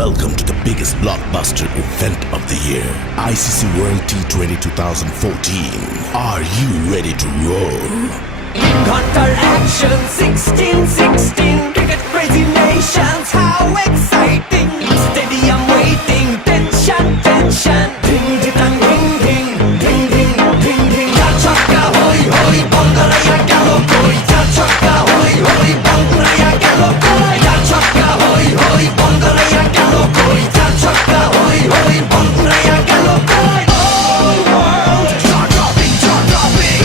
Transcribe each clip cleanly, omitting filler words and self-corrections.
Welcome to the biggest blockbuster event of the year, ICC World T20 2014. Are you ready to roll? Counter action 16-16 cricket crazy nations, how exciting! Stadium waiting, tension, tension. Ding ding ding ding ding ding ding ding. Cha chakka hoi hoi, Bangaraya gelo koi. Cha chakka hoi hoi, Bangaraya gelo koi. Cha chakka hoi hoi, Bangaraya gelo koi. Cha chakka hoi hoi, Bangaraya gelo koi. All world jaw dropping, jaw dropping.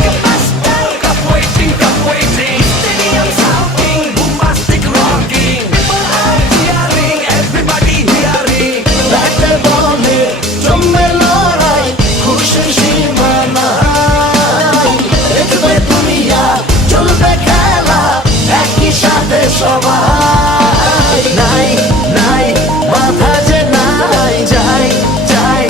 Blockbuster, cup waiting, cup waiting. Stadium shouting, bombastic rocking. People are cheering, everybody hearing. ব্যাটে বলে জমে লড়াই, খুশির সীমা নাই। দেখবে দুনিয়া, চলবে খেলা, একই সাথে সবাই। নাই নাই বাধা যে নাই, যাই যাই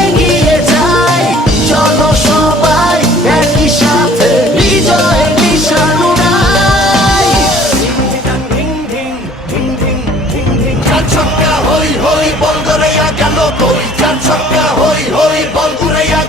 এগিয়ে যাই। চলো সবাই একই সাথে, বিজয়ের নিশান উড়াই। Ding ding ding ding ding ding. চার ছক্কা হই হই, বল গড়াইয়া গেল কই। চার ছক্কা হই হই, বল উড়াইয়া